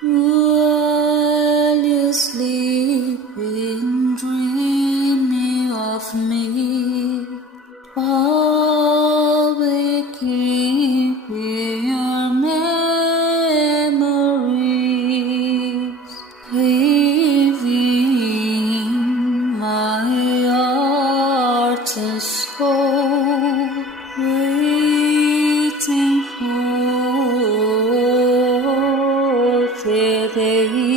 While you sleeping, dreaming of me, I'll be keeping your memories, leaving my heart and soul, waiting for the day